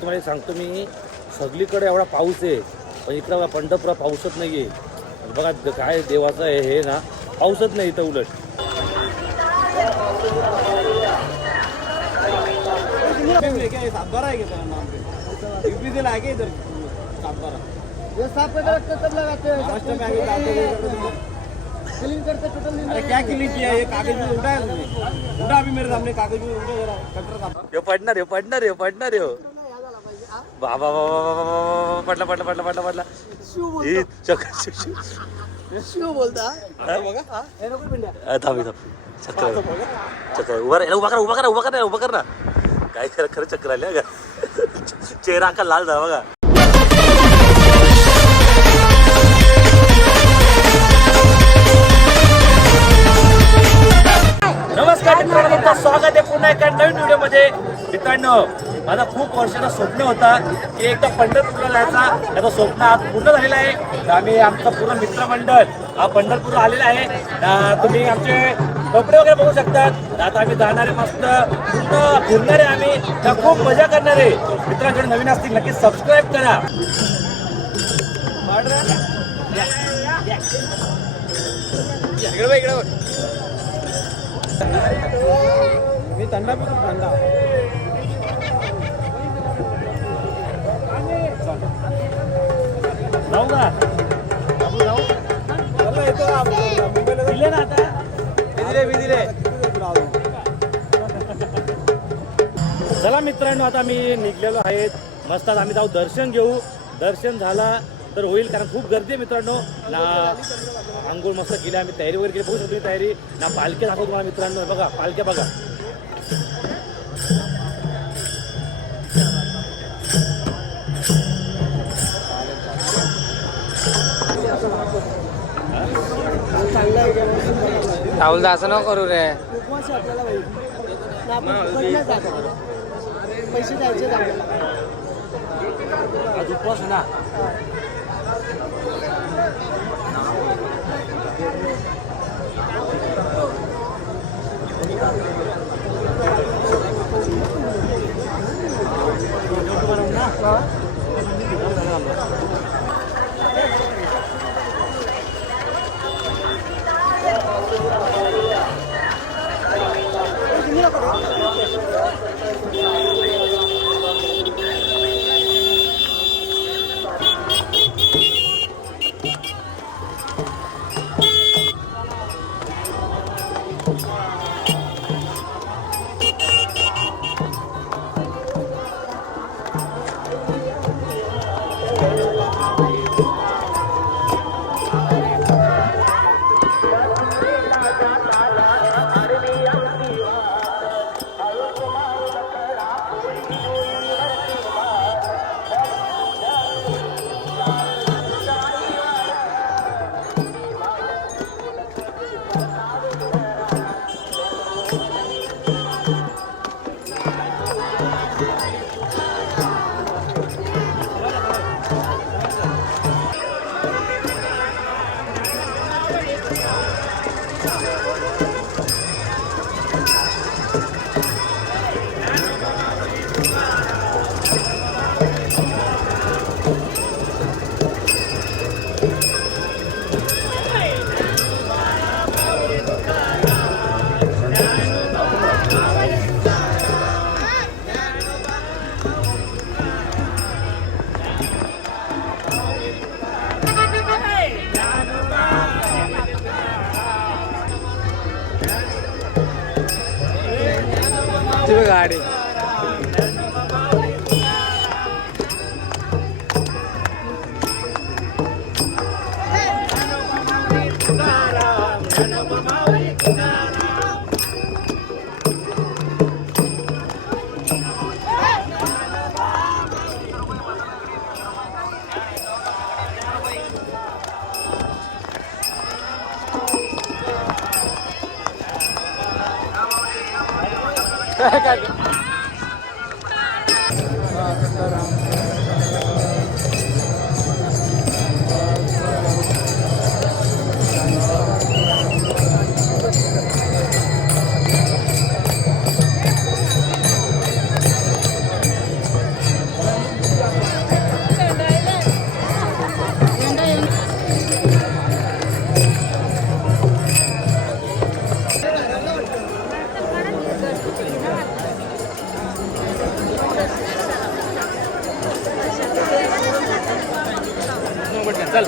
तुम्हाला सांगतो मी, सगळीकडे एवढा पाऊस आहे पण इकडं पंढरपुरात पाऊसच नाहीये. बघा काय देवाचं आहे हे ना, पाऊसच नाही इथं उलट. अरे क्या क्लीन किया, ये कागज भी उल्टा है, उल्टा अभी मेरे सामने कागज भी उल्टा जरा हे पडणार आहे पडणार आहे पडणार आहे. बाबा बाबा पडला पडला पडला पडला पडला. शिव बोलता थांबी थांबी चक्कर चक्कर उभा कर उभा कर उभा कर उभा कर ना. काय खरं खरं चक्कर आले का, चेहरा का लाल झाला बघा. नमस्कार मित्रांनो, तुमचं स्वागत आहे पुन्हा एका नवीन व्हिडिओमध्ये. मित्रांनो, माझा खूप वर्षाचा स्वप्न होता की एकदा पंढरपूरला जायचा. त्याचं स्वप्न आज पूर्ण झालेलं आहे. तर आम्ही आमचं पूर्ण मित्रमंडळ हा पंढरपूरला आलेला आहे. तुम्ही आमचे कपडे वगैरे बघू शकतात. आता आम्ही जाणार आहे, मस्त पूर्ण फिरणार आहे आम्ही, तर खूप मजा करणार आहे. मित्रांकडे नवीन असतील नक्की सबस्क्राईब करा. मी थंडा पितो, थंडा. जाऊ का जाऊ दिले ना आता दिले. चला मित्रांनो, आता मी निघलेलो आहेत. मस्त आम्ही जाऊ, दर्शन घेऊ. दर्शन झाला तर होईल, कारण खूप गर्दी आहे मित्रांनो. ना आंघोळ मस्त केली आम्ही, तयारी वगैरे केली. बघू शकतो तयारी ना. पालख्या दाखवतो तुम्हाला मित्रांनो, बघा पालख्या बघा. राहुल असं नको करू रे. पैसे द्यायचे आज उपवास ना. गाडी चल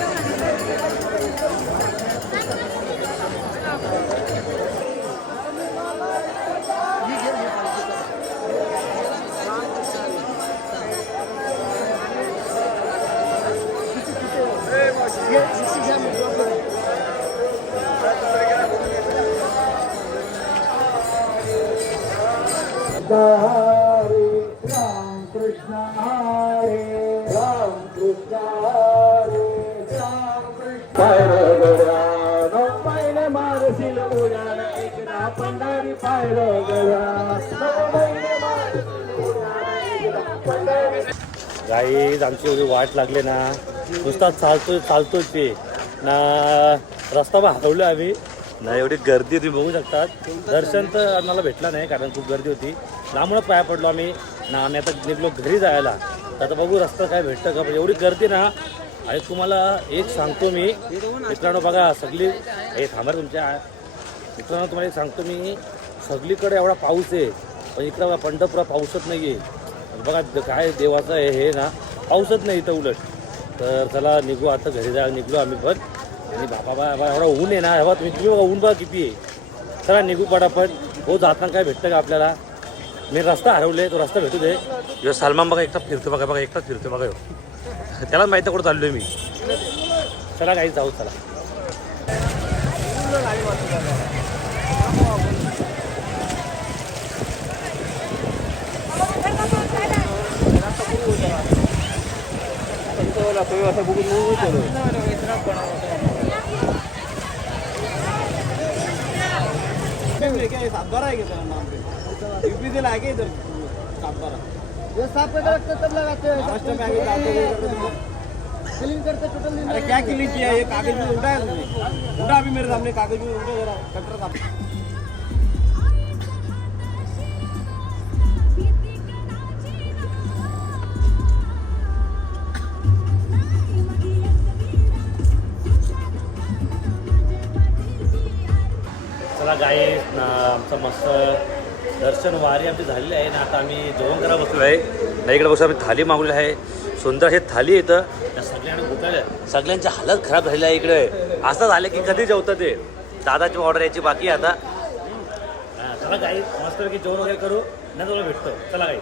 हरे राम कृष्ण हरे राम कृष्ण हरे राम कृष्ण पहिले मारशील उड्यान एकदा पंढरी पाहिलं गड्या पहिले मारशील उड्यान एकदा पंढरी. गाईज आमची एवढी वाट लागली ना नुसता चालतोय ते ना रस्ता पण हरवलो आम्ही ना एवढी गर्दी तुम्ही बघू शकतात. दर्शन तर आम्हाला भेटला नाही कारण खूप गर्दी होती. लांबूनच पाया पडलो आम्ही ना. आम्ही आता निघलो घरी जायला तर आता बघू रस्ता काय भेटतं का. पण एवढी गर्दी ना. आणि तुम्हाला एक सांगतो मी मित्रांनो बघा सगळी हे थांबा तुमच्या मित्रांनो तुम्हाला एक सांगतो मी सगळीकडे एवढा पाऊस आहे पण इकडं पंढरपुरात पाऊसच नाही आहे. बघा काय देवाचं आहे हे ना पाऊसच नाही इथं उलट. तर चला निघू आता घरी जायला निघलो आम्ही पण. आणि बाबा एवढा ऊन आहे ना एवढा तुम्ही बघा ऊन बघा किती आहे. चला निघू पटापट. हो जाताना काय भेटतं का आपल्याला. मी रस्ता हरवले तो रस्ता भेटू दे. यो सलमान बघा एकटाच फिरतो बघा एकटाच फिरतो बघा ह्यो. त्यालाच माहिती कुठं चाललोय मी. चला काही जाऊ चला. सातबारा है क्या तेरा नाम पे यूपी से लाके इधर सातबारा ये साफ करके रखते तब लगाते हैं महाराष्ट्र में आगे जाते क्लीन करते टोटल अरे क्या क्लीन किया ये कागज भी उल्टा है तुमने उल्टा अभी मेरे सामने कागज भी उल्टा जरा कटर साफ चला गाई आमचं मस्त दर्शन वारी आमची झालेली आहे ना. आता आम्ही जेवण करायला बसलो आहे ना. इकडे बसून आम्ही थाली मागवली आहे. सुंदर हे थाली येतं त्या सगळ्यांना भुकायला सगळ्यांची हालत खराब झालेली आहे इकडे. असं झालं की कधी जेवतं ते. दादाची ऑर्डर यायची बाकी आहे आता. चला गाई मस्तपैकी जेवण वगैरे करू ना तुला भेटतो. चला गाई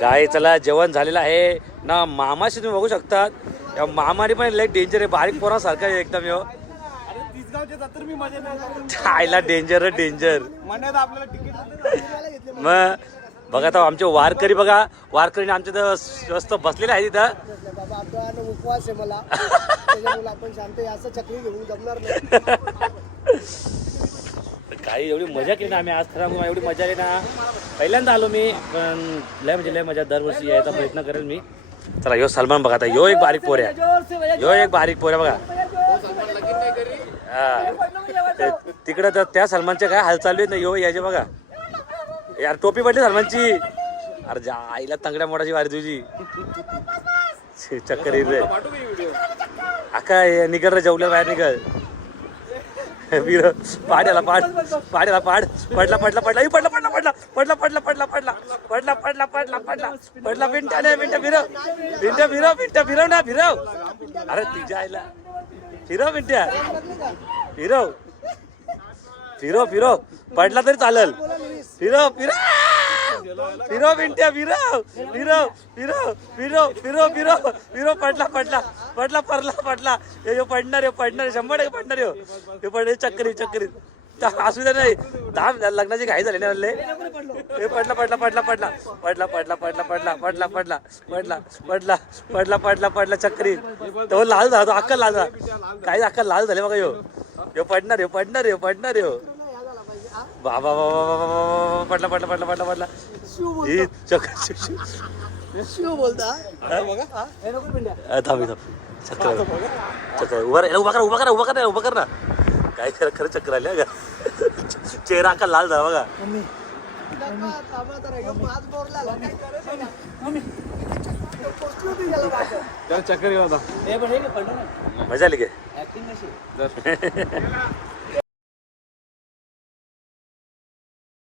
गाई चला जेवण झालेलं आहे ना. मामाशी तुम्ही बघू शकतात या मामाने पण लई डेंजर आहे. बारीक पोरासारखा आहे एकदम यो. गावचे तर मी मजा नाही आयला डेंजर म्हणण्यात आपल्याला तिकीट मग बघा तर आमचे वारकरी बघा. वारकरीने आमच्या तर स्वस्त बसलेले आहे तिथं. बाबा आपला उपवास आहे मला त्याच्यामुळे आपण शांत असं चक्री घेऊन जमणार नाही. काही एवढी मजा केली ना आम्ही आज. खरं एवढी मजा आली ना. पहिल्यांदा आलो मी पण लय म्हणजे लय मजा. दरवर्षी यायचा प्रयत्न करेल मी. चला यो सलमान बघा आता यो एक बारीक पोर आहे. यो एक बारीक पोर आहे बघा. तिकडं तर त्या सलमानच्या काय हाल चालू आहेत ना. यो यायचे बघा यार टोपी पडली सलमानची. अरे जा आईला तंगड्या मोठाची वारी तुझी चक्कर येते. आका निघल रे जेवल्या बाहेर निघल. वीर पाड्याला पाड पाड्याला पाड पडला पडला पडला पडला पडला पडला पडला पडला पडला पडला पडला पडला पडला पडला पडला मिनटा नाही मिनटा फिरव मिनटा फिरव मिनटा फिरव ना फिरव. अरे तिच्या आईला फिरव मिनट्या फिरव फिरव फिरव पडला तरी चालेल. फिरव फिरव फिरव मिनट्या फिरव फिरव फिरव फिरव फिरव फिरव फिरव पडला पडला पडला पडला पडला. हे पडणार आहे पडणार आहे 100% पडणार आहे. हे पडले चक्करी चक्करी असू दे नाही. दहा लग्नाची घाई झाली नाही म्हणले. हे पडला पडला पडला पडला पडला पडला पडला पडला पडला पडला पडला पडला पडला पडला पडला चक्करी. तो लाल झाला तो अक्का लाल झाला. काही अक्का लाल झाले बघा. यो यो पडणार आहे पडणार आहे पडणार आहे. बाबा बाबा पडला पडला पडला पडला पडला. ही चक्कर शिव बोलता थांबी थांब चक्कर चक्कर उभा उभा करा उभा करा उभा करा उभा कर ना. काय खरं खरं चक्कर आल्या का. चेहरा अक्का लाल झाला बघा. चक्कर येऊ आता मजा आली काय.